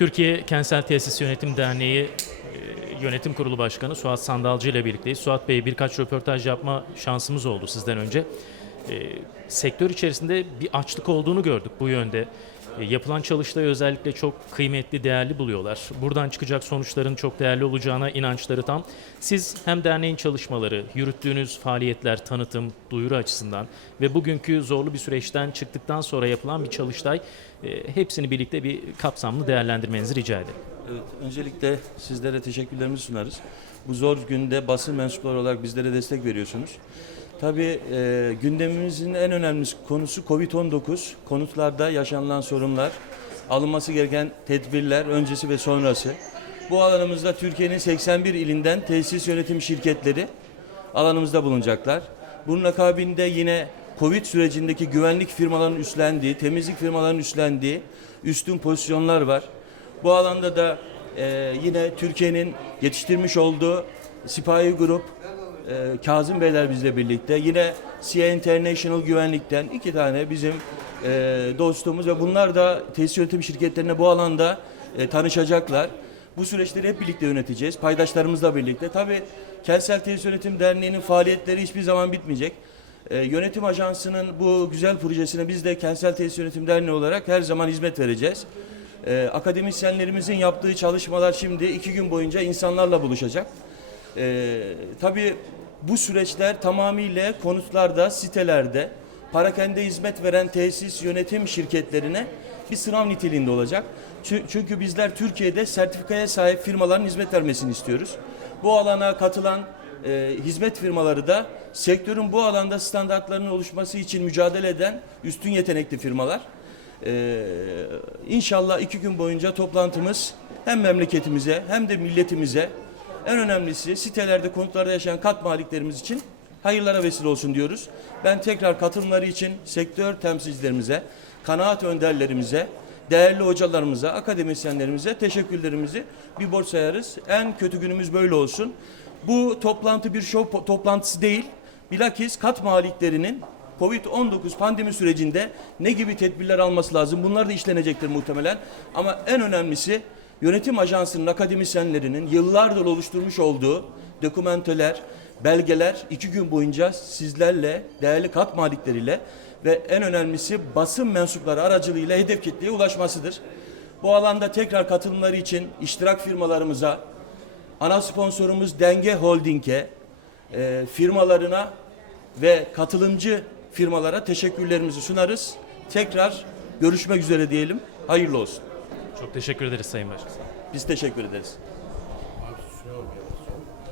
Türkiye Kentsel Tesis Yönetim Derneği e, Yönetim Kurulu Başkanı Suat Sandalcı ile birlikteyiz. Suat Bey birkaç röportaj yapma şansımız oldu sizden önce. E, sektör içerisinde bir açlık olduğunu gördük bu yönde. E, yapılan çalıştayı özellikle çok kıymetli, değerli buluyorlar. Buradan çıkacak sonuçların çok değerli olacağına inançları tam. Siz hem derneğin çalışmaları, yürüttüğünüz faaliyetler, tanıtım, duyuru açısından ve bugünkü zorlu bir süreçten çıktıktan sonra yapılan bir çalıştay e, hepsini birlikte bir kapsamlı değerlendirmenizi rica ederim. Evet, öncelikle sizlere teşekkürlerimizi sunarız. Bu zor günde basın mensupları olarak bizlere destek veriyorsunuz. Tabii e, gündemimizin en önemli konusu Covid-19. Konutlarda yaşanılan sorunlar, alınması gereken tedbirler öncesi ve sonrası. Bu alanımızda Türkiye'nin 81 ilinden tesis yönetim şirketleri alanımızda bulunacaklar. Bunun akabinde yine Covid sürecindeki güvenlik firmalarının üstlendiği, temizlik firmalarının üstlendiği üstün pozisyonlar var. Bu alanda da e, yine Türkiye'nin yetiştirmiş olduğu Sipahi Grup, e, Kazım Beyler bizle birlikte. Yine CIA International Güvenlik'ten iki tane bizim e, dostumuz ve bunlar da tesis yönetim şirketlerine bu alanda e, tanışacaklar. Bu süreçleri hep birlikte yöneteceğiz. Paydaşlarımızla birlikte. Tabii Kentsel Tesis Yönetim Derneği'nin faaliyetleri hiçbir zaman bitmeyecek. E, yönetim Ajansı'nın bu güzel projesine biz de Kentsel Tesis Yönetim Derneği olarak her zaman hizmet vereceğiz. E, akademisyenlerimizin yaptığı çalışmalar şimdi iki gün boyunca insanlarla buluşacak. E, tabii bu süreçler tamamıyla konutlarda, sitelerde, parakende hizmet veren tesis yönetim şirketlerine bir sınav niteliğinde olacak. Çü- Çünkü bizler Türkiye'de sertifikaya sahip firmaların hizmet vermesini istiyoruz. Bu alana katılan e, hizmet firmaları da sektörün bu alanda standartlarının oluşması için mücadele eden üstün yetenekli firmalar. Ee, inşallah iki gün boyunca toplantımız hem memleketimize hem de milletimize en önemlisi sitelerde konutlarda yaşayan kat maliklerimiz için hayırlara vesile olsun diyoruz. Ben tekrar katılımları için sektör temsilcilerimize, kanaat önderlerimize, değerli hocalarımıza, akademisyenlerimize teşekkürlerimizi bir borç sayarız. En kötü günümüz böyle olsun. Bu toplantı bir şov toplantısı değil. Bilakis kat maliklerinin Covid-19 pandemi sürecinde ne gibi tedbirler alması lazım? Bunlar da işlenecektir muhtemelen. Ama en önemlisi yönetim ajansının akademisyenlerinin yıllardır oluşturmuş olduğu dokümenteler, belgeler iki gün boyunca sizlerle, değerli kat malikleriyle ve en önemlisi basın mensupları aracılığıyla hedef kitleye ulaşmasıdır. Bu alanda tekrar katılımları için iştirak firmalarımıza, ana sponsorumuz Denge Holding'e, e, firmalarına ve katılımcı firmalara teşekkürlerimizi sunarız. Tekrar görüşmek üzere diyelim. Hayırlı olsun. Çok teşekkür ederiz Sayın Başkan. Biz teşekkür ederiz.